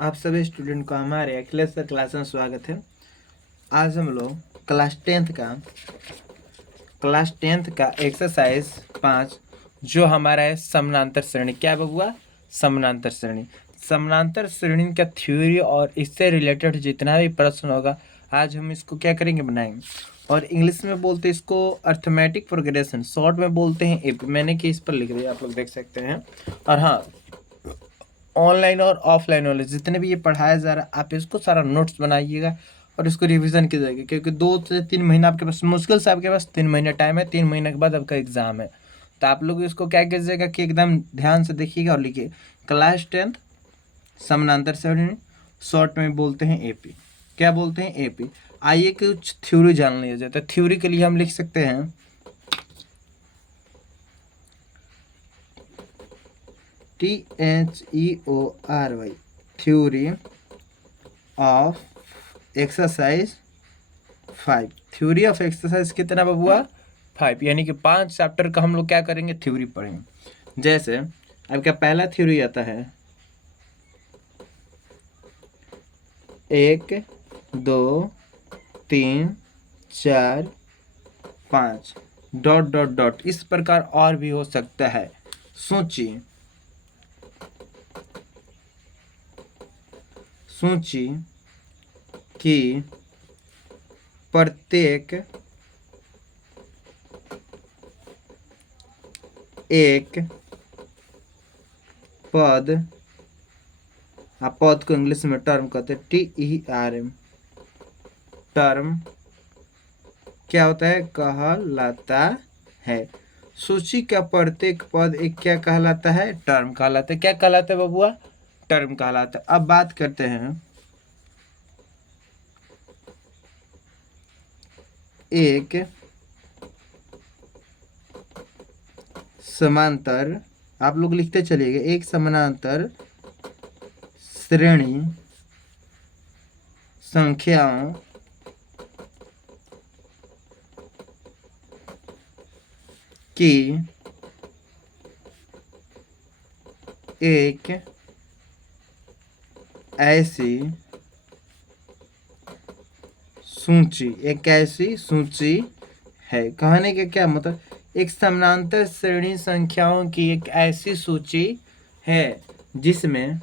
आप सभी स्टूडेंट को हमारे अखिलेश सर क्लास में स्वागत है। आज हम लोग क्लास टेंथ का एक्सरसाइज 5 जो हमारा है समानांतर श्रेणी। क्या बबुआ? समानांतर श्रेणी। समानांतर श्रेणी का थ्योरी और इससे रिलेटेड जितना भी प्रश्न होगा आज हम इसको क्या करेंगे, बनाएंगे। और इंग्लिश में बोलते हैं इसको अर्थमेटिक प्रोग्रेशन, शॉर्ट में बोलते हैं एपी। मैंने कि इस पर लिख दिया, आप लोग देख सकते हैं। और हाँ, ऑनलाइन और ऑफलाइन वाले जितने भी ये पढ़ाया जा रहा है आप इसको सारा नोट्स बनाइएगा और इसको रिवीजन कीजिएगा, क्योंकि 2 से 3 महीना आपके पास, मुश्किल से आपके पास 3 महीना टाइम है। 3 महीने के बाद आपका एग्जाम है। तो आप लोग इसको क्या कीजिएगा कि एकदम ध्यान से देखिएगा और लिखिए क्लास 10 समानांतर श्रेणी, शॉर्ट में बोलते हैं एपी। क्या बोलते हैं? एपी। आइए कुछ थ्योरी जान लिया जाए। तो थ्योरी के लिए हम लिख सकते हैं THEORY, theory of exercise 5। Theory of exercise कितना बबुआ? 5, यानी कि 5 चैप्टर का हम लोग क्या करेंगे, थ्योरी पढ़ेंगे। जैसे आपका पहला थ्योरी आता है 1 2 3 4 5 डॉट डॉट डॉट, इस प्रकार और भी हो सकता है। सोचिए कि प्रत्येक एक पद, आप पद को इंग्लिश में टर्म कहते हैं, TERM, टर्म क्या होता है, कहलाता है। सूची का प्रत्येक पद एक क्या कहलाता है, टर्म कहलाता है। क्या कहलाता है बबुआ? टर्म कहलाता है। अब बात करते हैं एक समांतर, आप लोग लिखते चलिएगा, एक समानांतर श्रेणी संख्याओं की एक ऐसी सूची है। कहने का क्या मतलब, एक समानांतर श्रेणी संख्याओं की एक ऐसी सूची है जिसमें,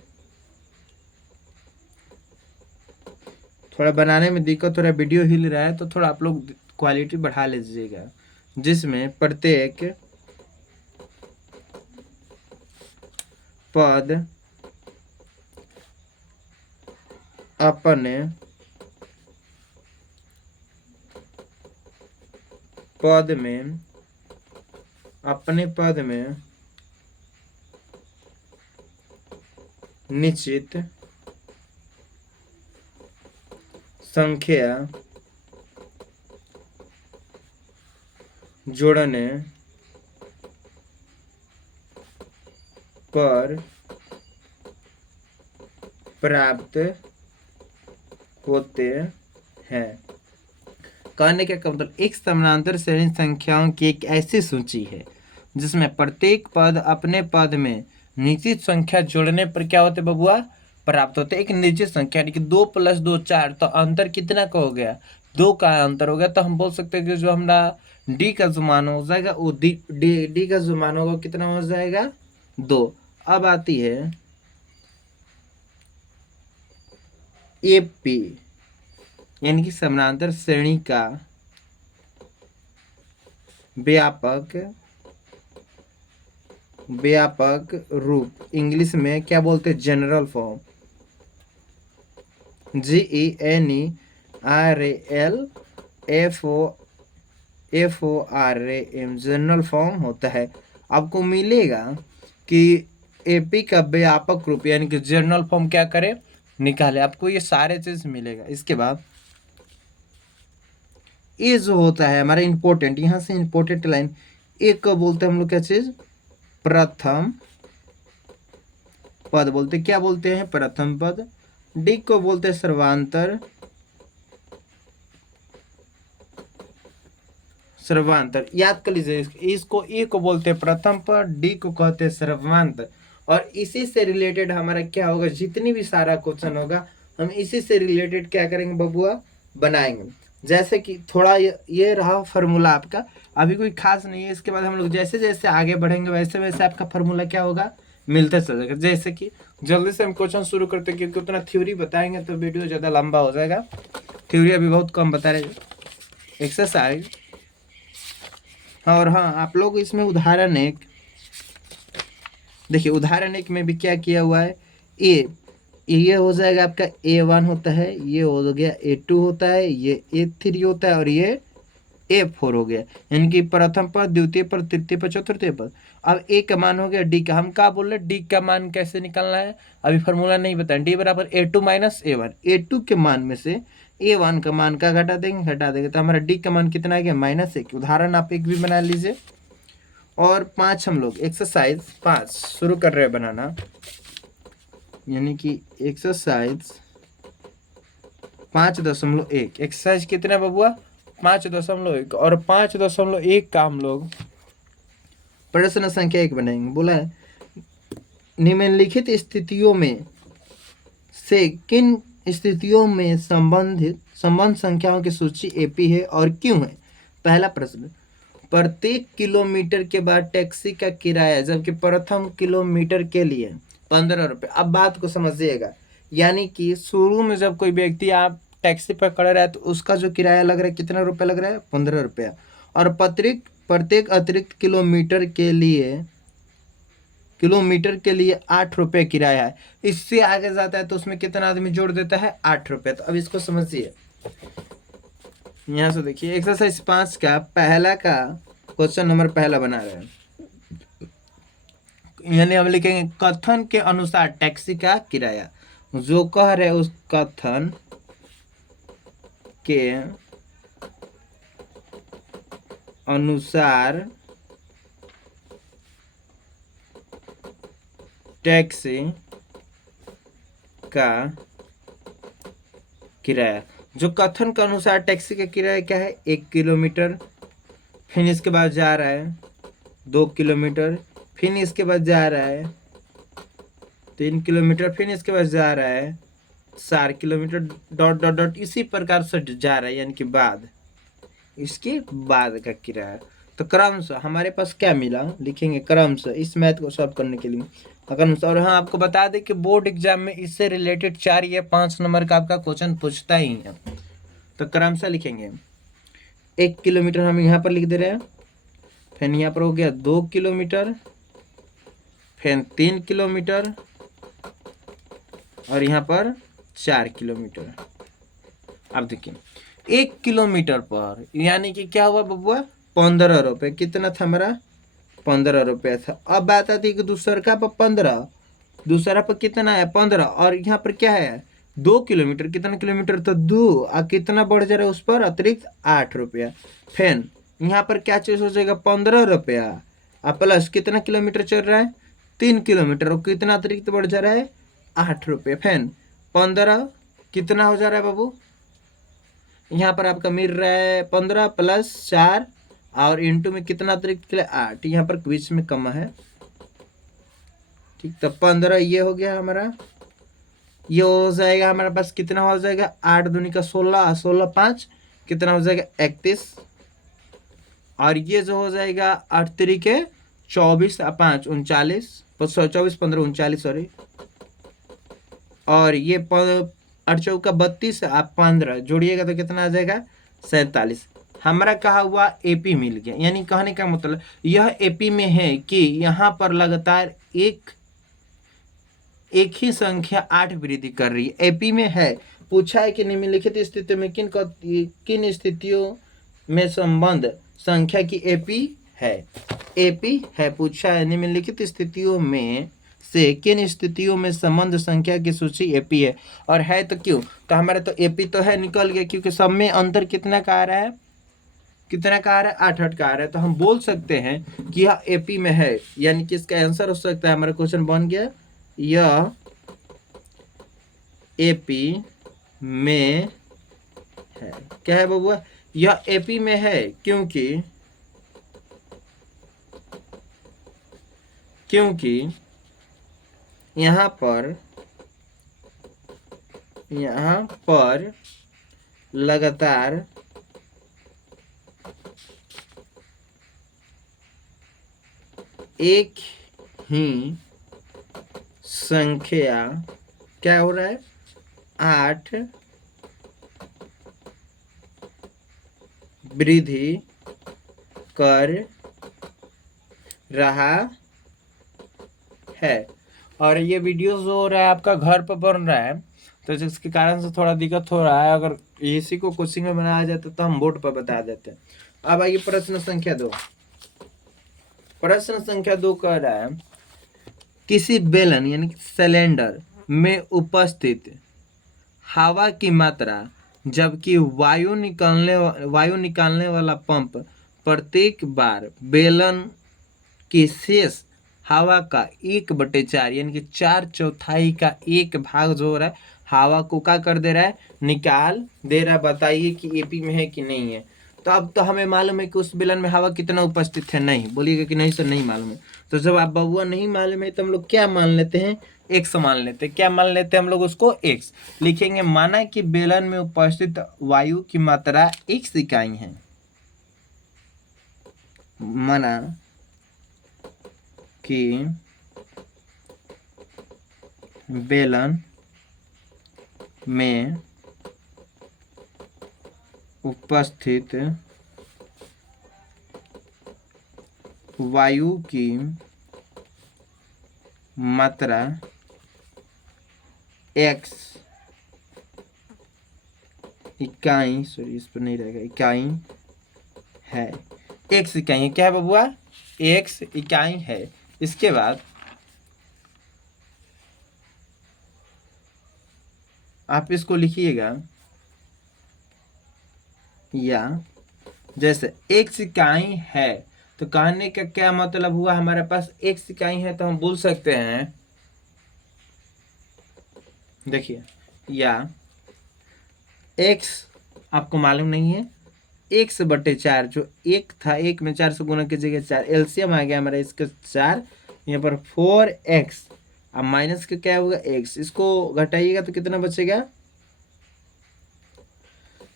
थोड़ा बनाने में दिक्कत हो रहा है, वीडियो हिल रहा है, तो थोड़ा आप लोग क्वालिटी बढ़ा लीजिएगा, जिसमें प्रत्येक पद अपने पद में निश्चित संख्या जोड़ने पर प्राप्त होते हैं। कहने का मतलब, एक समानांतर श्रेणी संख्याओं की एक ऐसी सूची है जिसमें प्रत्येक पद अपने पद में निश्चित संख्या जोड़ने पर क्या होते बबुआ, प्राप्त होते। एक निश्चित संख्या, यानी कि 2 + 2 4, तो अंतर कितना का हो गया, 2 का अंतर हो गया। तो हम बोल सकते हैं कि जो हमारा डी का जो मान हो जाएगा वो डी का जो मान होगा कितना हो जाएगा, 2। अब आती है एपी, यानी कि समानांतर श्रेणी का व्यापक रूप, इंग्लिश में क्या बोलते हैं, general form, GENERALFORM, general form होता है। आपको मिलेगा कि एपी का व्यापक रूप, यानी कि जनरल फॉर्म क्या करे, निकाले। आपको ये सारे चीज मिलेगा। इसके बाद ये जो होता है हमारा इंपॉर्टेंट, यहाँ से इंपॉर्टेंट लाइन, एक को बोलते हैं हम लोग क्या चीज, प्रथम पद बोलते, क्या बोलते हैं, प्रथम पद। डी को बोलते हैं सर्वांतर, याद कर लीजिए। इसको ए को बोलते हैं प्रथम पद, डी को कहते हैं सर्वांतर, और इसी से रिलेटेड हमारा क्या होगा, जितनी भी सारा क्वेश्चन होगा हम इसी से रिलेटेड क्या करेंगे बबुआ, बनाएंगे। जैसे कि थोड़ा ये रहा फार्मूला आपका, अभी कोई खास नहीं है। इसके बाद हम लोग जैसे जैसे आगे बढ़ेंगे वैसे वैसे आपका फार्मूला क्या होगा, मिलता चलेगा। जैसे कि जल्दी से हम क्वेश्चन शुरू करते हैं, क्योंकि उतना थ्योरी बताएंगे तो वीडियो ज़्यादा लंबा हो जाएगा। थ्योरी अभी बहुत कम बता रहे। एक्सरसाइज, और हाँ आप लोग इसमें उदाहरण एक देखिए, उदाहरण एक में भी क्या किया हुआ है, ये हो जाएगा आपका A1 होता है, ये हो गया A2 होता है, ये A3 होता है, और ये A4 हो गया। यानी कि प्रथम पद, द्वितीय पद, तृतीय पद, चतुर्थी पद। अब A का मान हो गया D का, हम क्या बोल रहे हैं, D का मान कैसे निकालना है, अभी फॉर्मूला नहीं बताया। D बराबर A2 माइनस A1, A2 के मान में से A1 का मान का घटा देंगे, तो हमारा D का मान कितना आ गया, -1। उदाहरण आप एक भी बना लीजिए। और 5 हम लोग एक्सरसाइज 5 शुरू कर रहे हैं बनाना, यानी कि एक्सरसाइज 5.1। एक्सरसाइज कितना बबुआ, 5.1। और 5.1 का हम लोग प्रश्न संख्या 1 बनाएंगे। बोला है निम्नलिखित स्थितियों में से किन स्थितियों में संबंध संख्याओं की सूची एपी है और क्यों है। पहला प्रश्न, प्रत्येक किलोमीटर के बाद टैक्सी का किराया, जबकि प्रथम किलोमीटर के लिए 15 रुपये। अब बात को समझिएगा, यानी कि शुरू में जब कोई व्यक्ति आप टैक्सी पकड़ रहा है तो उसका जो किराया लग रहा है कितना रुपया लग रहा है, 15 रुपया। और प्रत्येक अतिरिक्त किलोमीटर के लिए 8 रुपये किराया है। इससे आगे जाता है तो उसमें कितना आदमी जोड़ देता है, 8 रुपये। तो अब इसको समझिए, यहाँ से देखिए एक्सरसाइज 5 का पहला का क्वेश्चन नंबर पहला बना रहे हैं। यानी हम लिखेंगे कथन के अनुसार टैक्सी का किराया, जो कह रहे उस कथन के अनुसार टैक्सी का किराया, जो कथन के अनुसार टैक्सी का किराया क्या है, 1 किलोमीटर। फिर इसके बाद जा रहा है 2 किलोमीटर, फिर इसके बाद जा रहा है 3 किलोमीटर, फिर इसके बाद जा रहा है 4 किलोमीटर, डॉट डॉट डॉट इसी प्रकार से जा रहा है, यानी कि बाद, इसके बाद का किराया। तो क्रमशः हमारे पास क्या मिला, लिखेंगे क्रमशः, इस मैथ को सॉल्व करने के लिए क्रमशः। और हाँ आपको बता दें कि बोर्ड एग्जाम में इससे रिलेटेड 4 या 5 नंबर का आपका क्वेश्चन पूछता ही है। तो क्रमशः लिखेंगे 1 किलोमीटर हम यहाँ पर लिख दे रहे हैं, फिर यहाँ पर हो गया 2 किलोमीटर, फिर 3 किलोमीटर, और यहाँ पर 4 किलोमीटर। अब देखिए 1 किलोमीटर पर यानी कि क्या हुआ बबुआ, 15 रुपये। कितना था हमारा, 15 रुपये था। अब बात आती है कि दूसरा पर 15, दूसरा पर कितना है 15, और यहाँ पर क्या है 2 किलोमीटर। कितना किलोमीटर, तो 2, और कितना बढ़ जा रहा है उस पर अतिरिक्त 8 रुपया। फिर यहाँ पर क्या चीज हो जाएगा, 15 रुपया, और प्लस कितना किलोमीटर चल रहा है, 3 किलोमीटर, और कितना अतिरिक्त बढ़ जा रहा है 8 रुपये। फिर 15 कितना हो जा रहा है बाबू, यहाँ पर आपका मिल रहा है 15 + 4, और इंटू में कितना अतिरिक्त के लिए 8, यहाँ पर बीच में कम है, ठीक। तो 15 ये हो गया हमारा, ये हो जाएगा हमारे पास कितना हो जाएगा, 8 दूनी का 16, 16 5 कितना हो जाएगा 31, और ये जो हो जाएगा 8 तरीके 24 और 5 39, 24 15 39, सॉरी, और ये 8 चौका 32 आप 15 जोड़िएगा तो कितना आ जाएगा 47। हमारा कहा हुआ एपी मिल गया, यानी कहने का मतलब यह एपी में है कि यहाँ पर लगातार एक ही संख्या 8 वृद्धि कर रही है, एपी में है। पूछा है कि निम्नलिखित स्थिति में किन स्थितियों में संबंध संख्या की एपी है, पूछा है निम्नलिखित स्थितियों में से किन स्थितियों में संबंध संख्या की सूची एपी है, और है तो क्यों, तो हमारे तो एपी तो है, निकल गया, क्योंकि सब में अंतर कितना का आ रहा है, 8 का आ रहा है। तो हम बोल सकते हैं कि यह एपी में है, यानी कि इसका आंसर हो सकता है, हमारा क्वेश्चन बन गया यह एपी में है। क्या है बबुआ, यह एपी में है क्योंकि यहाँ पर लगातार एक ही संख्या क्या हो रहा है 8 वृद्धि कर रहा है। और ये वीडियो जो हो रहा है आपका घर पर बन रहा है, तो जिसके कारण से थोड़ा दिक्कत हो रहा है। अगर इसी को कोचिंग में बनाया जाता तो हम बोर्ड पर बता देते। अब आइए प्रश्न संख्या 2। प्रश्न संख्या 2 कह रहा है किसी बेलन यानी कि सिलेंडर में उपस्थित हवा की मात्रा जबकि वायु निकालने वाला पंप प्रत्येक बार बेलन की शेष हवा का 1/4 यानी कि 4/4 का एक भाग जो हो रहा है हवा को क्या कर दे रहा है, निकाल दे रहा है। बताइए कि एपी में है कि नहीं है। तो अब तो हमें मालूम है कि उस बेलन में हवा कितना उपस्थित है। नहीं बोलिएगा कि नहीं सर नहीं मालूम है। तो जब आप बबुआ नहीं मालूम है तो हम लोग क्या मान लेते हैं, एक्स मान लेते हैं। क्या मान लेते हैं हम लोग उसको, एक्स लिखेंगे। माना कि बेलन में उपस्थित वायु की मात्रा x इकाई है। माना कि बेलन में उपस्थित वायु की मात्रा x इकाई, सॉरी इस पर नहीं रहेगा, इकाई है। x इकाई है। क्या है बबुआ, x इकाई है। इसके बाद आप इसको लिखिएगा, या जैसे x इकाई है तो कहने का क्या मतलब हुआ, हमारे पास x इकाई है तो हम बोल सकते हैं, देखिए, या x आपको मालूम नहीं है, x/4 जो एक था, एक में 4 से गुना कीजिएगा 4, एलसीएम आ गया हमारा इसका 4, यहाँ पर 4x, अब माइनस का क्या होगा x, इसको घटाइएगा तो कितना बचेगा,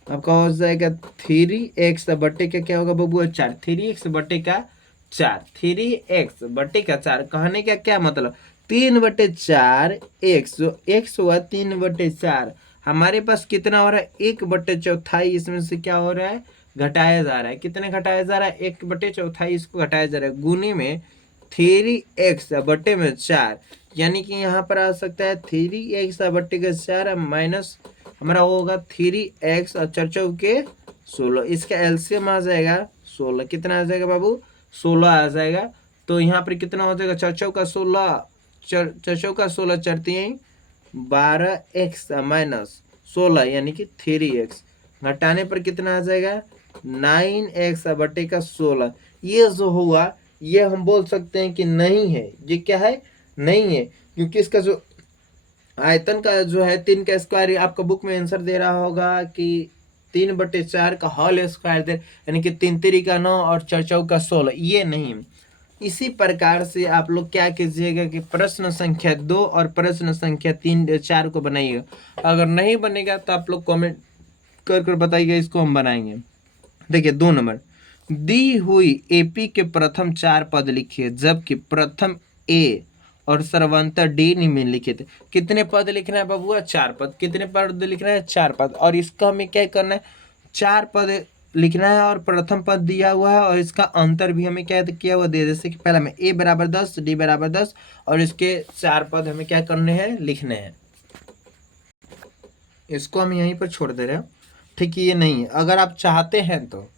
आपका हो जाएगा 3x बट्टे का क्या होगा बबुआ 4, 3x बट्टे का 4, 3x बट्टे का 4। कहने का क्या मतलब, 3/4 x, जो x हुआ 3/4, हमारे पास कितना हो रहा है 1/4, इसमें से क्या हो रहा है घटाया जा रहा है। कितने घटाया जा रहा है 1/4 इसको घटाया जा रहा है, गुने में 3x बट्टे में 4, यानी कि यहाँ पर आ सकता है 3x बट्टे का 4 माइनस हमारा होगा 3x और 4 चौके 16, इसका एलसीएम आ जाएगा 16। कितना आ जाएगा बाबू, 16 आ जाएगा। तो यहाँ पर कितना हो जाएगा 4 चौका 16, 4 चौका 16, 4 3 12x माइनस 16 यानी कि 3x, घटाने पर कितना आ जाएगा 9x बटे का 16। ये जो हुआ ये हम बोल सकते हैं कि नहीं है, ये क्या है नहीं है, क्योंकि इसका जो आयतन का जो है 3 का स्क्वायर, आपका बुक में आंसर दे रहा होगा कि 3/4 का होल स्क्वायर दे, यानी कि 3 3 का 9 और 4 4 का 16, ये नहीं। इसी प्रकार से आप लोग क्या कीजिएगा कि प्रश्न संख्या 2 और प्रश्न संख्या 3 4 को बनाइएगा। अगर नहीं बनेगा तो आप लोग कमेंट कर बताइएगा, इसको हम बनाएंगे। देखिए 2 नंबर, दी हुई एपी के प्रथम 4 पद लिखिए जबकि प्रथम ए और सर्वांतर डी निम्नलिखित। कितने पद लिखना है बबुआ, 4 पद। कितने पद लिखना है 4 पद, और इसका हमें क्या करना है 4 पद लिखना है, और प्रथम पद दिया हुआ है और इसका अंतर भी हमें क्या किया हुआ दे, जैसे कि पहला में a बराबर 10, d बराबर 10, और इसके 4 पद हमें क्या करने हैं लिखने हैं। इसको हम यहीं पर छोड़ दे रहे हैं, ठीक है। ये नहीं है, अगर आप चाहते हैं तो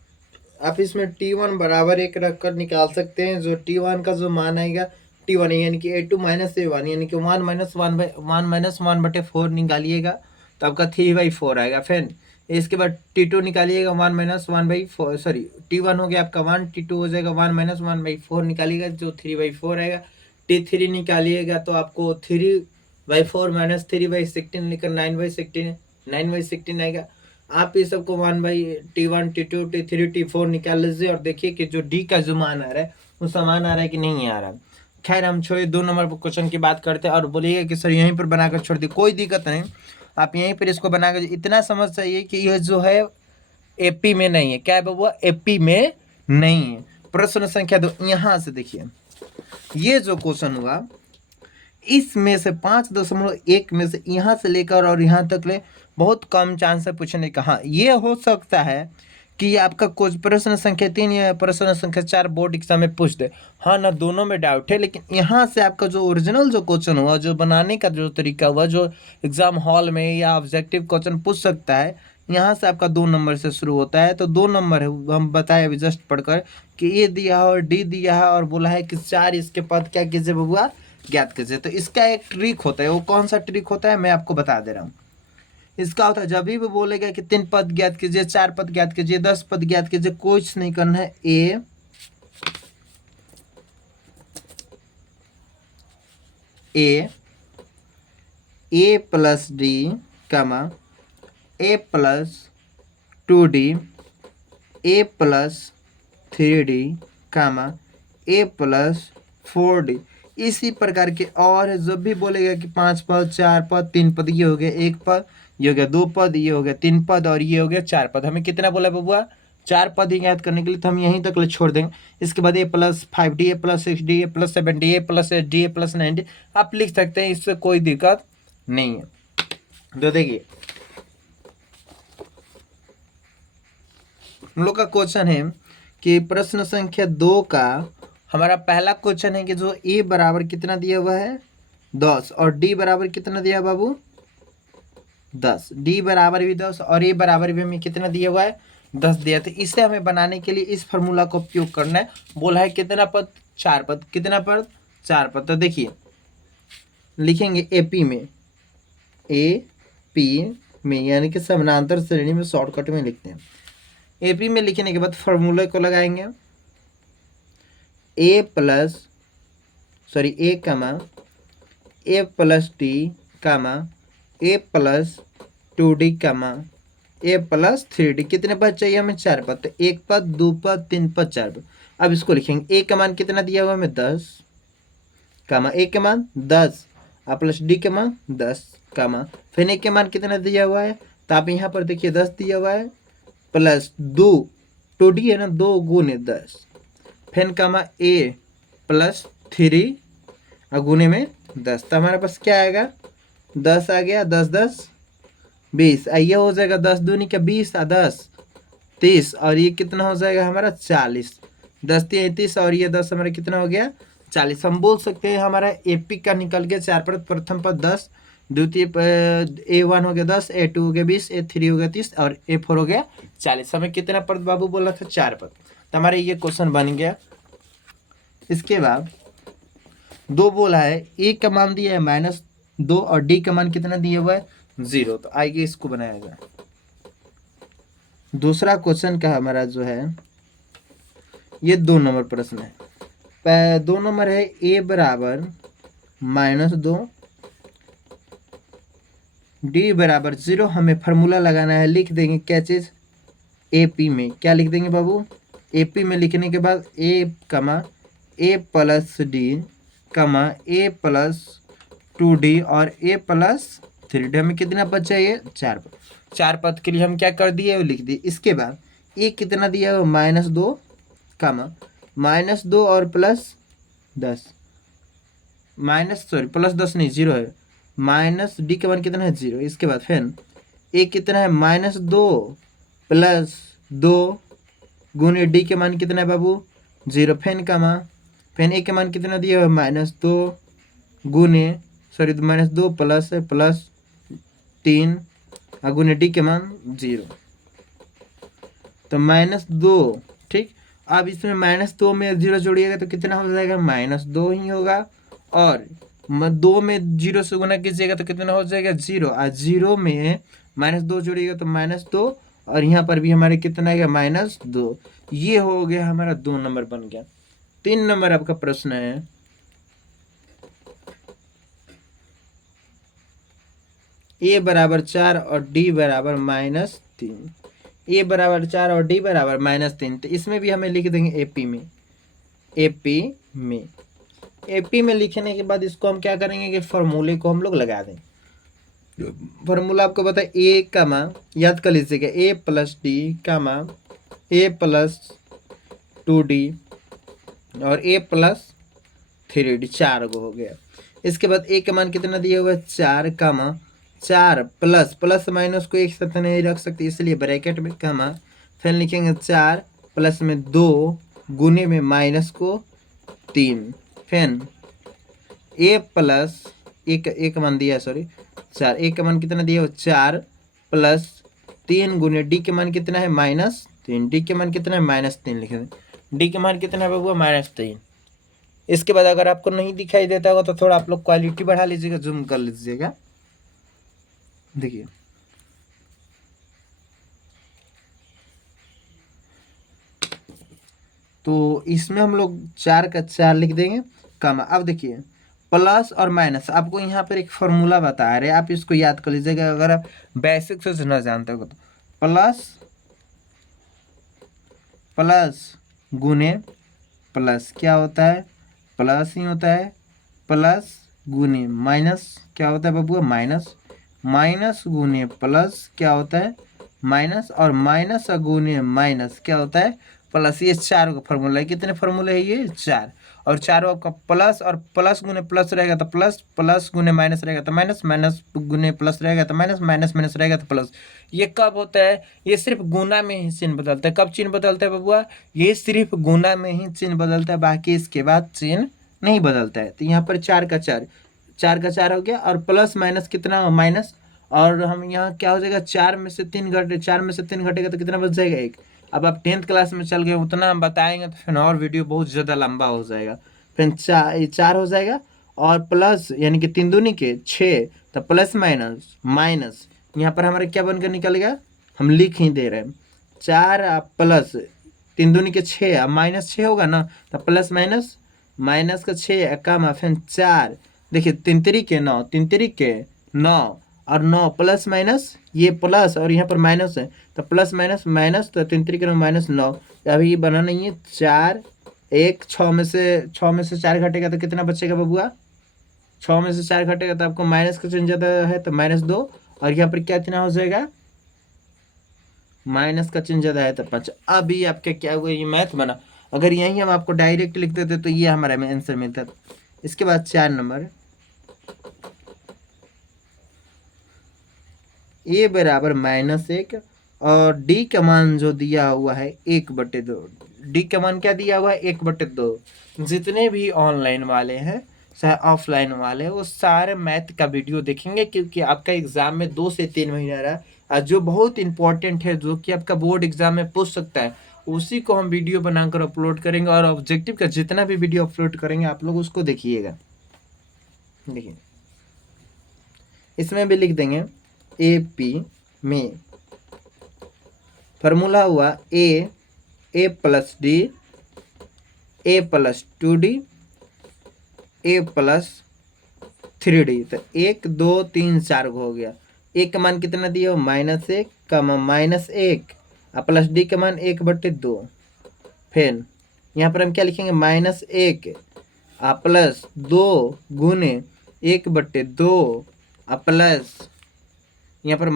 आप इसमें t1 बराबर 1 रख कर निकाल सकते हैं। जो t1 का जो मान आएगा t1 यानी कि a2 माइनस a1 यानी कि 1 माइनस 1/4 निकालिएगा तो आपका 3/4 आएगा। फिर इसके बाद t2 निकालिएगा 1 माइनस 1/4, सॉरी t1 हो गया आपका 1, t2 हो जाएगा 1 माइनस 1/4 निकालिएगा जो 3/4 आएगा। t3 निकालिएगा तो आपको 3/4 माइनस 3/16 लेकर 9/16 आएगा। आप ये सबको 1/t1 t2 t3 t4 निकाल लीजिए और देखिए कि जो d का जो मान आ रहा है वो समान आ रहा है कि नहीं आ रहा। खैर हम छोड़िए, 2 नंबर पर क्वेश्चन की बात करते हैं। और बोलिएगा कि सर यहीं पर बनाकर छोड़ दिए, कोई दिक्कत नहीं, आप यहीं पर इसको बनाकर इतना समझ चाहिए कि यह जो है एपी में नहीं है। क्या है बबुआ? एपी में नहीं है। प्रश्न संख्या 2, यहाँ से देखिए, ये जो क्वेश्चन हुआ इसमें से 5.1 में से यहाँ से लेकर और यहाँ तक ले बहुत कम चांस है पूछने का। हाँ, ये हो सकता है कि आपका कुछ प्रश्न संख्या 3 या प्रश्न संख्या 4 बोर्ड एग्जाम में पूछ दे। हाँ ना, दोनों में डाउट है, लेकिन यहाँ से आपका जो ओरिजिनल जो क्वेश्चन हुआ, जो बनाने का जो तरीका हुआ, जो एग्जाम हॉल में या ऑब्जेक्टिव क्वेश्चन पूछ सकता है, यहाँ से आपका 2 नंबर से शुरू होता है। तो 2 नंबर है, हम बताए अभी जस्ट पढ़कर कि ए दिया है और डी दिया है और बोला है कि 4 इसके पद क्या कीजिए बबुआ, ज्ञात कीजिए। तो इसका एक ट्रिक होता है, वो कौन सा ट्रिक होता है मैं आपको बता दे रहा हूँ। इसका होता है जब भी वो बोलेगा कि 3 पद ज्ञात कीजिए, 4 पद ज्ञात कीजिए, 10 पद ज्ञात कीजिए, कुछ नहीं करना है। ए प्लस डी कमा ए plus 2d, a plus 3d comma A plus 4d। इसी प्रकार के और जब भी बोलेगा कि 5 पद, 4 पद, 3 पद, ये हो गया 1 पद, ये हो गया 2 पद, ये हो गया 3 पद और ये हो गया 4 पद। हमें कितना बोला बबुआ? 4 पद ही याद करने के लिए, तो हम यहीं तक ले छोड़ देंगे। इसके बाद ए प्लस 5d, ए प्लस 6d, ए प्लस 7d, ए प्लस 8d, ए प्लस 9d आप लिख सकते हैं, इससे कोई दिक्कत नहीं है। तो देखिए हम लोग का क्वेश्चन है कि प्रश्न संख्या 2 का हमारा पहला क्वेश्चन है कि जो ए बराबर कितना दिया हुआ है 10 और डी बराबर कितना दिया बाबू 10, डी बराबर भी 10 और ए बराबर भी हमें कितना दिया हुआ है 10 दिया। तो इसे हमें बनाने के लिए इस फार्मूला का उपयोग करना है। बोला है कितना पद? 4 पद। कितना पद? 4 पद। तो देखिए लिखेंगे एपी में, एपी में यानी कि समानांतर श्रेणी में शॉर्टकट में लिखते हैं। एपी में लिखने के बाद फार्मूले को लगाएंगे, ए कमा ए प्लस टी कामा ए प्लस 2d कामा ए प्लस 3d। कितने पद चाहिए हमें? 4 पद। तो 1 पद, 2 पद, 3 पद, 4 पद। अब इसको लिखेंगे, ए का मान कितना दिया हुआ हमें 10 कामा ए का मान 10 और प्लस डी का मान 10 कामा फिर ए का मान कितना दिया हुआ है? तो आप यहाँ पर देखिए 10 दिया हुआ है प्लस 2d है ना, 2 गुने 10 फिर कामा ए प्लस 3 और गुने में 10। तो हमारे पास क्या आएगा? 10 आ गया, 10 10 20, ये हो जाएगा 10 दूनी का 20 और 10 30 और ये कितना हो जाएगा हमारा 40। 10 33 और ये 10 हमारा कितना हो गया 40। हम बोल सकते हैं हमारा एपी का निकल गया 4 पद। प्रथम पद 10, द्वितीय A1 हो गया 10, A2 हो गया 20, A3 हो गया 30 और A4 हो गया 40। हमें कितना पद बाबू बोला था? 4 पद। तो हमारे ये क्वेश्चन बन गया। इसके बाद 2 बोला है, ए का मान दिया है -2 और डी का मान कितना दिया हुआ है 0। तो आइए इसको बनाया जाए। दूसरा क्वेश्चन का हमारा जो है ये 2 नंबर प्रश्न है। 2 नंबर है ए बराबर -2 डी बराबर 0। हमें फार्मूला लगाना है, लिख देंगे क्या चीज़? एपी में। क्या लिख देंगे बाबू? एपी में लिखने के बाद ए कमा ए प्लस डी कमा ए प्लस 2d और ए प्लस 3d। हमें कितना पद चाहिए? 4 पद। 4 पद के लिए हम क्या कर दिए? वो लिख दिए। इसके बाद ए कितना दिया है? -2 कमा -2 और प्लस 10 प्लस 10 नहीं 0 है, माइनस डी का मान कितना है 0। इसके बाद फिर ए कितना है? -2 प्लस 2 गुने डी के मान कितना है बाबू 0। फिर ए के मान कितना दिया है? -2 गुने -2 प्लस 3 और गुने डी के मान 0। तो -2 ठीक। अब इसमें -2 में 0 जोड़िएगा तो कितना हो जाएगा? -2 ही होगा। और 2 में 0 से गुना कीजिएगा तो कितना हो जाएगा? 0। और 0 में -2 जोड़िएगा तो -2 और यहाँ पर भी हमारे कितना आएगा? -2। ये हो गया हमारा 2 नंबर बन गया। 3 नंबर आपका प्रश्न है, ए बराबर 4 और डी बराबर -3। ए बराबर 4 और डी बराबर -3। तो इसमें भी हमें लिख देंगे एपी में। एपी में लिखने के बाद इसको हम क्या करेंगे कि फॉर्मूले को हम लोग लगा दें। फॉर्मूला आपको पता है ए कामा, याद कर लीजिएगा, ए प्लस डी कामा ए प्लस 2d और ए प्लस 3d, 4 गो हो गया। इसके बाद ए का मान कितना दिया हुआ है 4 कामा 4 प्लस प्लस माइनस को एक साथ नहीं रख सकते इसलिए ब्रैकेट में कामा, फिर लिखेंगे 4 प्लस में 2 गुने में माइनस को 3, फिर ए प्लस एक मान दिया, सॉरी 4, ए का मान कितना दिया हुआ 4 प्लस 3 गुने डी के मान कितना है -3, डी के मान कितना है -3 लिखे दें, डी के मान कितना है बाबू -3। इसके बाद अगर आपको नहीं दिखाई देता होगा तो थोड़ा आप लोग क्वालिटी बढ़ा लीजिएगा, जूम कर लीजिएगा, देखिए तो इसमें हम लोग 4 का 4 लिख देंगे कमा। अब देखिए प्लस और माइनस, आपको यहाँ पर एक फॉर्मूला बता रहे हैं, आप इसको याद कर लीजिएगा अगर आप बेसिक से ना जानते हो तो। प्लस प्लस गुने प्लस क्या होता है, प्लस ही होता है, प्लस गुने माइनस क्या होता है बाबू माइनस, माइनस गुने प्लस क्या होता है माइनस, और माइनस गुने माइनस क्या होता है प्लस। ये 4 का फॉर्मूला है। कितने फॉर्मूले है ये 4, और चारों आपका प्लस और प्लस गुने प्लस रहेगा तो प्लस, प्लस गुने माइनस रहेगा तो माइनस, माइनस गुने प्लस रहेगा तो माइनस, माइनस माइनस रहेगा तो प्लस। ये कब होता है, ये सिर्फ गुना में ही चिन्ह बदलता है। कब चिन्ह बदलता है बबुआ, ये सिर्फ गुना में ही चिन्ह बदलता है, बाकी इसके बाद चिन्ह नहीं बदलता है। तो यहाँ पर 4 का 4, 4 का 4 हो गया, और प्लस माइनस कितना माइनस, और हम यहाँ क्या हो जाएगा 4 में से 3 घटे, 4 में से 3 घटेगा तो कितना बच जाएगा 1। अब आप 10th क्लास में चल गए, उतना हम बताएंगे तो फिर और वीडियो बहुत ज़्यादा लंबा हो जाएगा। फिर 4 हो जाएगा, और प्लस यानी कि 3 दूनी के 6, तो प्लस माइनस माइनस, यहाँ पर हमारे क्या बनकर निकलेगा, हम लिख ही दे रहे हैं 4 प्लस 3 दूनी के 6, अब -6 होगा ना, तो प्लस माइनस माइनस का 6 कम, फिर 4, देखिए 3 के 9, 3 के 9, और 9 प्लस माइनस, ये प्लस और यहाँ पर माइनस है तो प्लस माइनस माइनस, तो 3 के 9 -9, अभी ये बना नहीं है 4 1, 6 में से 4 घटेगा तो कितना बचेगा बबुआ, 6 में से 4 घटेगा तो आपको माइनस का चिन्ह ज़्यादा है तो -2, और यहाँ पर क्या चिन्ह हो जाएगा, माइनस का चिन्ह ज़्यादा है तो 5। अभी आपका क्या हुआ, ये मैथ बना। अगर यहीं हम आपको डायरेक्ट लिख देते तो ये हमारा आंसर मिलता। इसके बाद 4 नंबर, ए बराबर -1 और डी का मान जो दिया हुआ है 1/2। डी का मान क्या दिया हुआ है 1/2। जितने भी ऑनलाइन वाले हैं चाहे ऑफलाइन वाले हैं वो सारे मैथ का वीडियो देखेंगे, क्योंकि आपका एग्जाम में 2 से 3 महीना रहा और जो बहुत इंपॉर्टेंट है, जो कि आपका बोर्ड एग्जाम में पूछ सकता है, उसी को हम वीडियो बनाकर अपलोड करेंगे। और ऑब्जेक्टिव का जितना भी वीडियो अपलोड करेंगे आप लोग उसको देखिएगा। देखिए इसमें भी लिख देंगे AP में फार्मूला हुआ a plus d a plus 2d a plus 3d, तो 1 2 3 4 हो गया। ए का मान कितना दिया हो -1 कमा -1 और प्लस डी का मान 1/2। फिर यहाँ पर हम क्या लिखेंगे -1 प्लस 2 गुने 1/2 प्लस यहाँ पर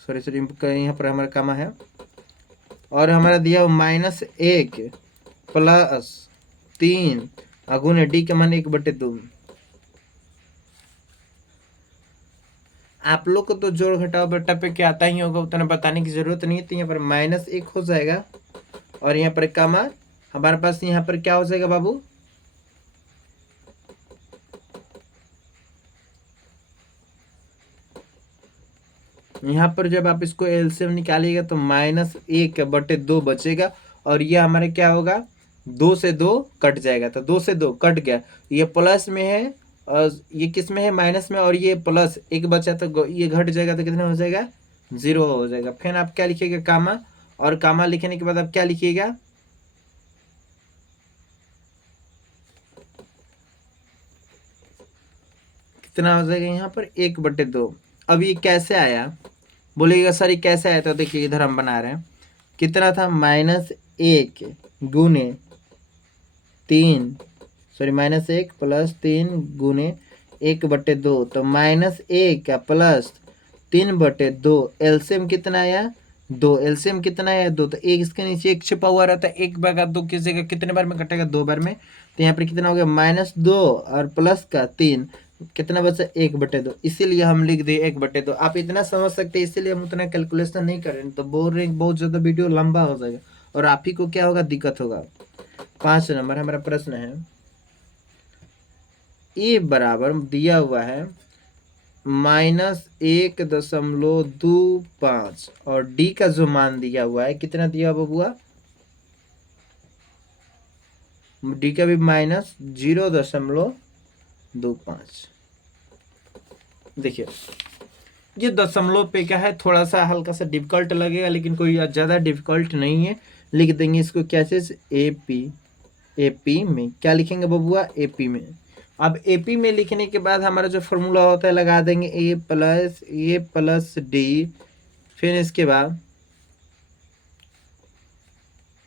सॉरी यहाँ पर हमारा कामा है, और हमारा दिया हो -1 प्लस 3 गुने डी का मान 1/2। आप लोग को तो जोड़ घटाओ बेटा पे क्या आता ही होगा, उतना बताने की जरूरत नहीं है। तो यहाँ पर -1 हो जाएगा, और यहाँ पर कामा हमारे पास यहाँ पर क्या हो जाएगा बाबू, यहाँ पर जब आप इसको एलसीएम निकालिएगा तो -1/2 बचेगा, और ये हमारे क्या होगा 2 से 2 कट जाएगा, तो 2 से 2 कट गया। ये प्लस में है और ये किस में है माइनस में, और ये प्लस 1 बचा तो ये घट जाएगा तो कितना हो जाएगा 0 हो जाएगा। फिर आप क्या लिखिएगा कामा, और कामा लिखने के बाद आप क्या लिखिएगा, कितना हो जाएगा यहाँ पर 1/2। अब ये कैसे आया बोलिएगा सर ये कैसे आया, तो देखिए इधर हम बना रहे हैं, कितना था -1 गुने 3 सॉरी -1 प्लस 3 गुने 1/2 तो -1 का प्लस 3/2 एलसीएम कितना आया 2। एलसीएम कितना आया 2। तो एक इसके नीचे एक छिपा हुआ रहता है, 1/2 किस जगह कितने बार में कटेगा 2 बार में। तो यहाँ पर कितना हो गया -2 और प्लस का 3 कितना बचा 1/2, इसीलिए हम लिख दिए 1/2। आप इतना समझ सकते हैं, इसीलिए हम उतना कैलकुलेशन नहीं कर रहे हैं, तो बोल रहे हैं बहुत ज़्यादा वीडियो लंबा हो जाएगा और आप ही को क्या होगा दिक्कत होगा। 5 नंबर हमारा प्रश्न है, ए बराबर दिया हुआ है -1.25 और डी का जो मान दिया हुआ है कितना दिया हुआ बबुआ, डी का भी -0.25। देखिए ये दशमलव पे क्या है, थोड़ा सा हल्का सा डिफिकल्ट लगेगा लेकिन कोई ज़्यादा डिफिकल्ट नहीं है। लिख देंगे इसको क्या चीज़ एपी में क्या लिखेंगे बबुआ एपी में। अब एपी में लिखने के बाद हमारा जो फॉर्मूला होता है लगा देंगे ए प्लस डी, फिर इसके बाद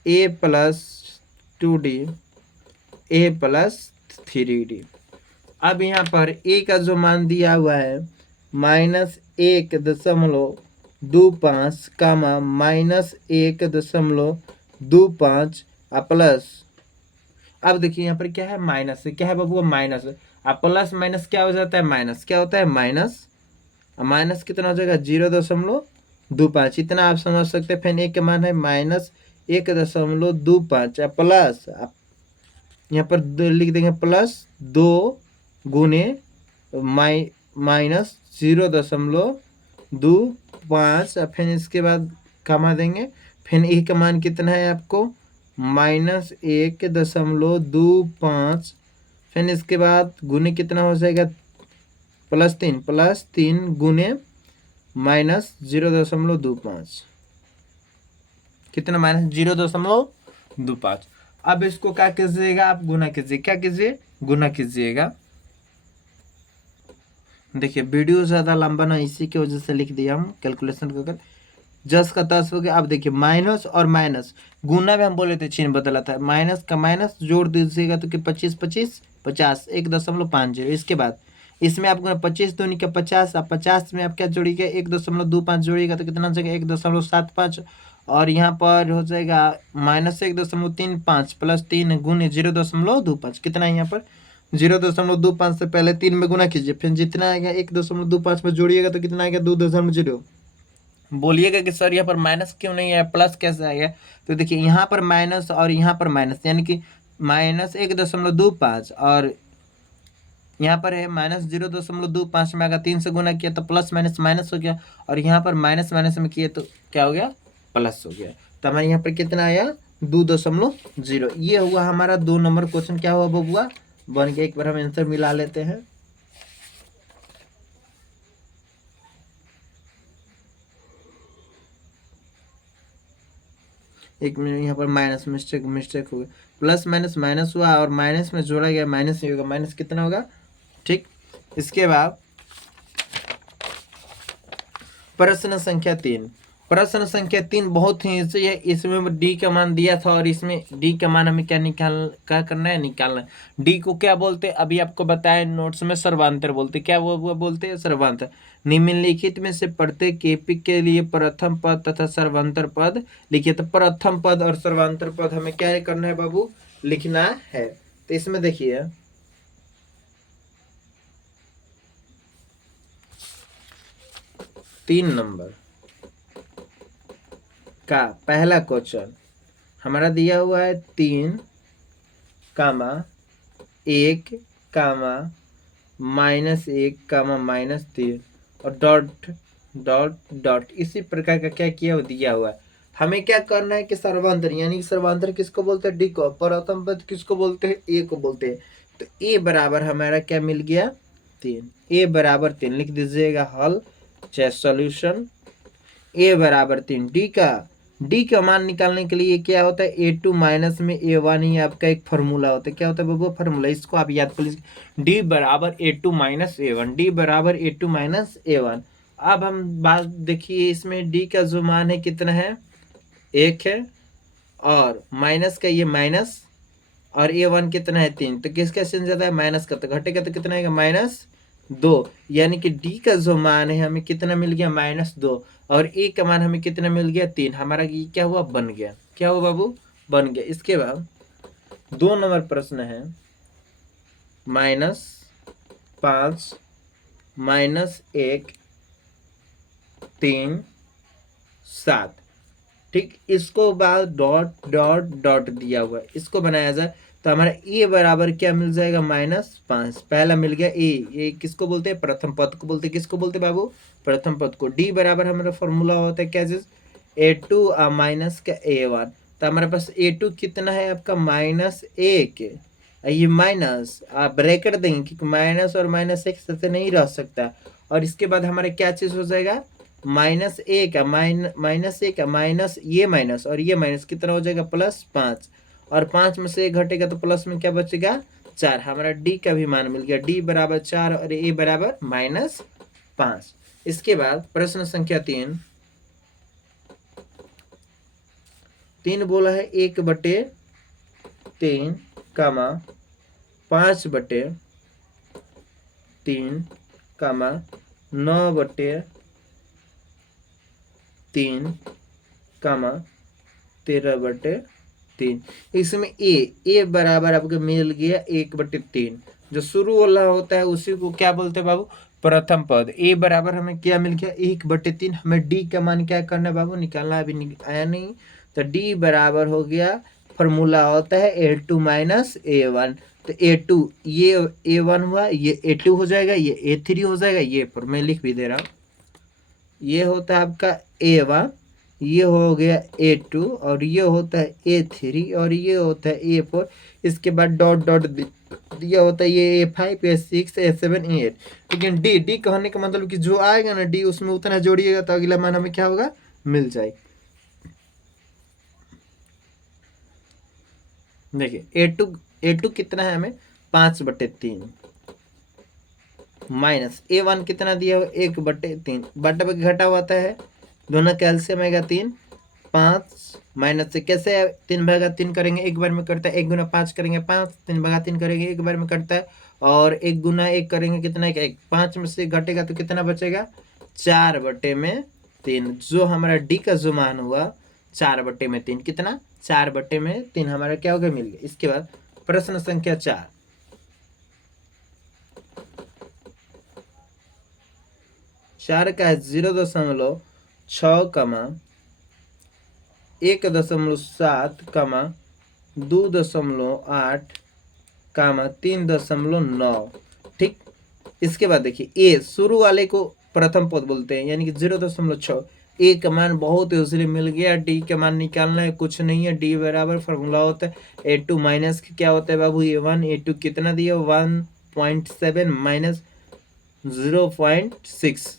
ए plus 2d a plus 3d। अब यहाँ पर ए का जो मान दिया हुआ है -1.25 कामा -1.25 प्लस, अब देखिए यहाँ पर क्या है माइनस क्या है बाबू माइनस, अब प्लस माइनस क्या हो जाता है माइनस, क्या होता है माइनस, माइनस कितना हो जाएगा 0.25, इतना आप समझ सकते हैं। फिर एक का मान है -1.25 प्लस, आप यहाँ पर लिख देंगे प्लस 2 गुने -0.25, फिर इसके बाद कमा देंगे। फिर ए का मान कितना है आपको -1.25, फिर इसके बाद गुने कितना हो जाएगा +3 गुने -0.25, कितना -0.25। अब इसको क्या कीजिएगा आप गुना कीजिए, क्या कीजिए गुना कीजिएगा। देखिए वीडियो ज़्यादा लंबा ना इसी की वजह से लिख दिया हम कैलकुलेशन कर 10 का 10 हो गया। अब देखिए माइनस और माइनस गुना में हम बोले थे चिन्ह बदला था, माइनस का माइनस जोड़ दीजिएगा तो कि 25 25 50 1.50। इसके बाद इसमें आपको 25 दूनी का 50, अब 50 में आप क्या जोड़िएगा 1.25 जोड़िएगा तो कितना हो जाएगा 1.75, और यहाँ पर हो जाएगा -1.35 प्लस 3 गुने 0.25, कितना है यहाँ पर 0.25 से पहले 3 में गुना कीजिए, फिर जितना आएगा 1.25 में जोड़िएगा तो कितना आएगा 2.0। बोलिएगा कि सर यहाँ पर माइनस क्यों नहीं है प्लस कैसे आएगा, तो देखिए यहाँ पर माइनस और यहाँ पर माइनस, यानी कि -1.25 और यहाँ पर है -0.25 में अगर 3 से गुना किया तो प्लस माइनस माइनस हो गया, और यहाँ पर माइनस माइनस में किए तो क्या हो गया प्लस हो गया। तो हमारे यहाँ पर कितना आया 2.0। ये हुआ हमारा 2 नंबर क्वेश्चन क्या हुआ बबुआ बन गया। एक बार हम आंसर मिला लेते हैं। एक मिनट, यहाँ पर माइनस मिस्टेक हो गया, प्लस माइनस माइनस हुआ और माइनस में जोड़ा गया माइनस ही होगा, माइनस कितना होगा ठीक। इसके बाद प्रश्न संख्या 3, प्रश्न संख्या 3 बहुत ही इजी है। इसमें डी का मान दिया था और इसमें डी का मान हमें क्या करना है निकालना है। डी को क्या बोलते हैं अभी आपको बताया नोट्स में, सर्वांतर बोलते, क्या वो बोलते हैं सर्वांतर। निम्नलिखित में से प्रत्येक एपी के लिए प्रथम पद तथा सर्वांतर पद लिखिए। तो प्रथम पद और सर्वांतर पद हमें क्या करना है बाबू लिखना है। तो इसमें देखिए 3 नंबर का पहला क्वेश्चन हमारा दिया हुआ है 3, 1, -1, -3 और डॉट इसी प्रकार का क्या किया दिया हुआ है। हमें क्या करना है कि सर्वांतर, यानी सर्वांतर किसको बोलते हैं डी को, प्रथम पद किसको बोलते हैं ए को बोलते हैं। तो ए बराबर हमारा क्या मिल गया 3, ए बराबर 3 लिख दीजिएगा हल चाहे सॉल्यूशन। ए बराबर 3, डी का मान निकालने के लिए क्या होता है A2 माइनस में A1 ही आपका एक फार्मूला होता है। क्या होता है बाबू फार्मूला, इसको आप याद कर लीजिए, डी बराबर A2 माइनस A1, डी बराबर A2 माइनस A1। अब हम बात देखिए इसमें डी का जो मान है कितना है 1 है, और माइनस का ये माइनस और A1 कितना है 3, तो किसका चिन्ह ज्यादा है, माइनस का, तो घटेगा तो कितना आएगा -2, यानी कि D का जो मान है हमें कितना मिल गया -2, और A का मान हमें कितना मिल गया 3। हमारा ये क्या हुआ, बन गया, क्या हुआ बाबू, बन गया। इसके बाद 2 नंबर प्रश्न है -5 -1 3 7, ठीक। इसको बाद डॉट डॉट डॉट दिया हुआ है, इसको बनाया जाए तो हमारा ए बराबर क्या मिल जाएगा, -5। पहला मिल गया ए किसको बोलते हैं, प्रथम पद को बोलते हैं। किसको बोलते हैं बाबू, प्रथम पद को। डी बराबर हमारा फॉर्मूला होता है क्या चीज, A2 माइनस का A1। तो हमारे पास A2 कितना है आपका -1, ये माइनस आप ब्रैकेट देंगे क्योंकि माइनस और माइनस एक साथ नहीं रह सकता। और इसके बाद हमारे क्या चीज हो जाएगा, -1 का माइनस ये माइनस और ये माइनस कितना हो जाएगा, +5, और 5 में से 1 घटेगा तो प्लस में क्या बचेगा, 4। हमारा डी का भी मान मिल गया, डी बराबर 4 और ए बराबर -5। इसके बाद प्रश्न संख्या 3 बोला है 1/3 कामा 5/3 कामा 9/3 कामा 13/3। इसमें ए बराबर आपको मिल गया 1/3, जो शुरू वाला होता है उसी को क्या बोलते हैं बाबू, प्रथम पद। ए बराबर हमें क्या मिल गया, 1/3। हमें डी का मान क्या करना है बाबू, निकालना, अभी आया नहीं। तो डी बराबर हो गया, फॉर्मूला होता है A2 माइनस A1। तो A2 ये A1 हुआ, ये A2 हो जाएगा, ये A3 हो जाएगा, ये पर मैं लिख भी दे रहा हूँ, ये होता है आपका A1, ये हो गया A2, और ये होता है A3, और ये होता है A4। इसके बाद डॉट डॉट दिया होता है ये A5 A6 A7 A8। लेकिन डी कहने का मतलब कि जो आएगा ना डी उसमें उतना जोड़िएगा तो अगला मान हमें क्या होगा, मिल जाएगा। देखिए A2 कितना है हमें 5/3 माइनस A1 कितना दिया हुआ 1/3, बटा बटा घटा हुआ है, दोनों कैल्सियम आएगा 3, 5 माइनस से कैसे 3/3 करेंगे, एक बार में करता है, 1 × 5 करेंगे 5, 3/3 करेंगे एक बार में करता है, और 1 × 1 करेंगे कितना, 1, 5 में से घटेगा तो कितना बचेगा, 4/3। जो हमारा डी का जो मान हुआ 4/3, कितना 4/3 हमारा क्या होगा, मिल गया। इसके बाद प्रश्न संख्या 4 का है 0.6 कमा 1.7 कमा 2.8 कामा 3.9, ठीक। इसके बाद देखिए ए शुरू वाले को प्रथम पद बोलते हैं, यानी कि 0.6। ए का मान बहुत है इसलिए मिल गया, डी का मान निकालना है, कुछ नहीं है, डी बराबर फॉर्मूला होता है A2 माइनस क्या होता है बाबू, A1। A2 कितना दिया 1.7 माइनस 0.6,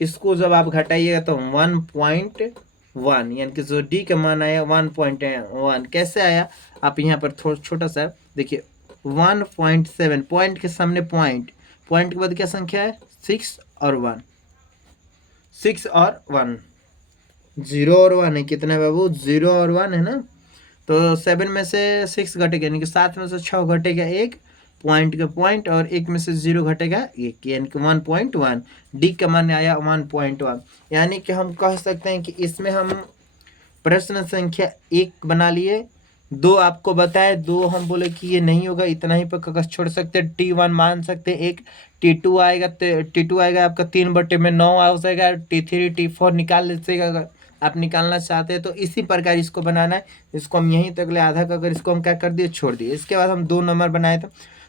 इसको जब आप घटाइएगा तो 1.1, यानी कि जो डी का मान आया 1.1। कैसे आया, आप यहाँ पर थोड़ा छोटा सा देखिए 1.7, पॉइंट के सामने पॉइंट के बाद क्या संख्या है 6 और 1, 6 और 1, 0 और 1 है, कितना है बाबू 0 और 1 है ना। तो 7 में से 6 घटेगा, यानी कि 7 में से 6 घटेगा 1, पॉइंट का पॉइंट, और 1 में से 0 घटेगा 1, यानी कि 1.1। डी का मान आया 1.1, यानी कि हम कह सकते हैं कि इसमें हम प्रश्न संख्या 1 बना लिए, 2 आपको बताए, 2 हम बोले कि ये नहीं होगा, इतना ही पर कागज छोड़ सकते हैं, T1 मान सकते हैं 1, T2 आएगा, T2 आएगा आपका 3/9 आ जाएगा, T3 T4 निकाल लीजिएगा अगर आप निकालना चाहते हैं तो। इसी प्रकार इसको बनाना है, इसको हम यहीं तक ले आधा का, अगर इसको हम क्या कर दिए छोड़ दिए। इसके बाद हम 2 नंबर बनाए थे,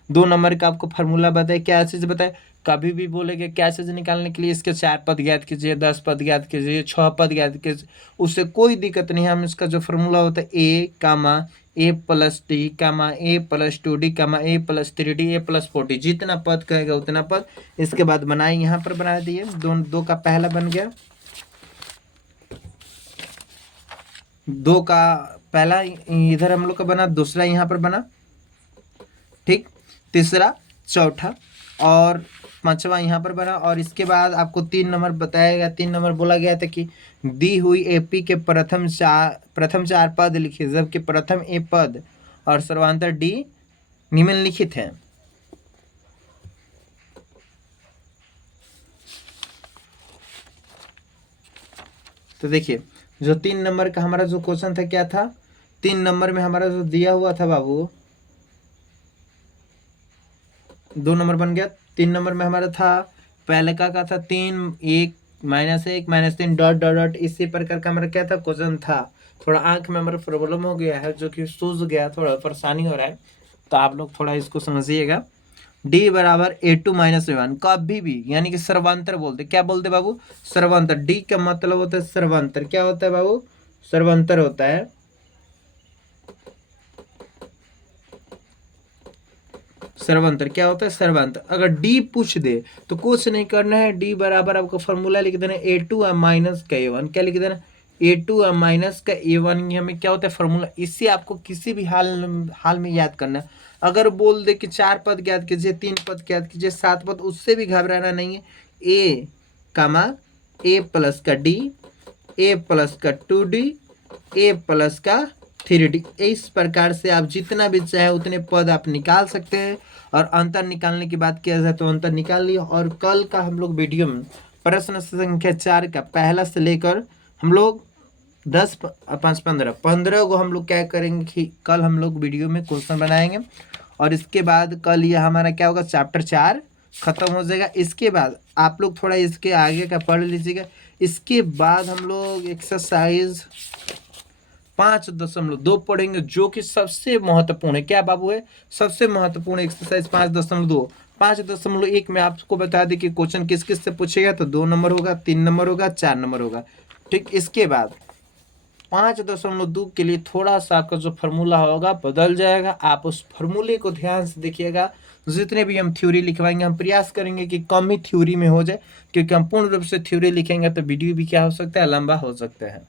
2 नंबर का आपको फार्मूला बताए, क्या चीज़ बताए, कभी भी बोलेंगे क्या चीज़ निकालने के लिए, इसके 4 पद ज्ञात कीजिए, 10 पद ज्ञात कीजिए, 6 पद ज्ञात कीजिए, उससे कोई दिक्कत नहीं है। हम इसका जो फार्मूला होता है A comma A + D comma A + 2D comma A + 3D A + 4D, जितना पद कहेगा उतना पद। इसके बाद बनाए, यहाँ पर बना दिए, 2 का पहला बन गया, 2 का पहला इधर हम लोग का बना, दूसरा यहाँ पर बना, ठीक, तीसरा, चौथा और पांचवा यहाँ पर बना। और इसके बाद आपको 3 नंबर बताया गया, 3 नंबर बोला गया था कि दी हुई AP के प्रथम चार पद लिखिए, जबकि प्रथम A पद और सर्वांतर डी निम्नलिखित है। तो देखिए जो 3 नंबर का हमारा जो क्वेश्चन था क्या था, 3 नंबर में हमारा जो दिया हुआ था बाबू, 2 नंबर बन गया। 3 नंबर में हमारा था पहले का था 3 1 -1 -3 डॉट डॉट डॉट, इसी प्रकार का हमारा क्या था क्वेश्चन था। थोड़ा आंख में हमारा प्रॉब्लम हो गया है, जो कि सूझ गया, थोड़ा परेशानी हो रहा है, तो आप लोग थोड़ा इसको समझिएगा। डी बराबर A2 - A1 कभी भी यानी कि सर्वांतर बोलते, क्या बोलते बाबू, सर्वांतर। डी का मतलब होता है सर्वांतर, क्या होता है बाबू, सर्वांतर होता है। सर्वांतर क्या होता है, सर्वांतर। अगर डी पूछ दे तो कुछ नहीं करना है, डी बराबर आपको फॉर्मूला लिख देना A2 माइनस का A1, क्या लिख देना, A2 माइनस का A1, ये हमें क्या होता है फॉर्मूला। इससे आपको किसी भी हाल में याद करना है। अगर बोल दे कि 4 पद ज्ञात कीजिए, 3 पद ज्ञात कीजिए, 7 पद, उससे भी घबराना नहीं है। ए कामा ए प्लस का डी, ए प्लस का 2D, ए प्लस का 3D, इस प्रकार से आप जितना भी चाहे उतने पद आप निकाल सकते हैं। और अंतर निकालने की बात किया जाए तो अंतर निकाल लिया। और कल का हम लोग वीडियो में प्रश्न संख्या 4 का पहला से लेकर हम लोग 10 5 15 को हम लोग क्या करेंगे कि कल हम लोग वीडियो में क्वेश्चन बनाएंगे। और इसके बाद कल ये हमारा क्या होगा, चैप्टर 4 खत्म हो जाएगा। इसके बाद आप लोग थोड़ा इसके आगे का पढ़ लीजिएगा। इसके बाद हम लोग एक्सरसाइज 5.2 पढ़ेंगे, जो कि सबसे महत्वपूर्ण है। क्या बाबू है, सबसे महत्वपूर्ण एक्सरसाइज 5.2। 5.1 में आपको बता दें कि क्वेश्चन किस किस से पूछेगा, तो 2 नंबर होगा, 3 नंबर होगा, 4 नंबर होगा। ठीक, इसके बाद 5.2 के लिए थोड़ा सा आपका जो फार्मूला होगा बदल जाएगा। आप उस फार्मूले को ध्यान से देखिएगा। जितने भी हम थ्योरी लिखवाएंगे, हम प्रयास करेंगे कि कम ही थ्योरी में हो जाए, क्योंकि हम पूर्ण रूप से थ्योरी लिखेंगे तो वीडियो भी क्या हो सकता है, लंबा हो सकता है।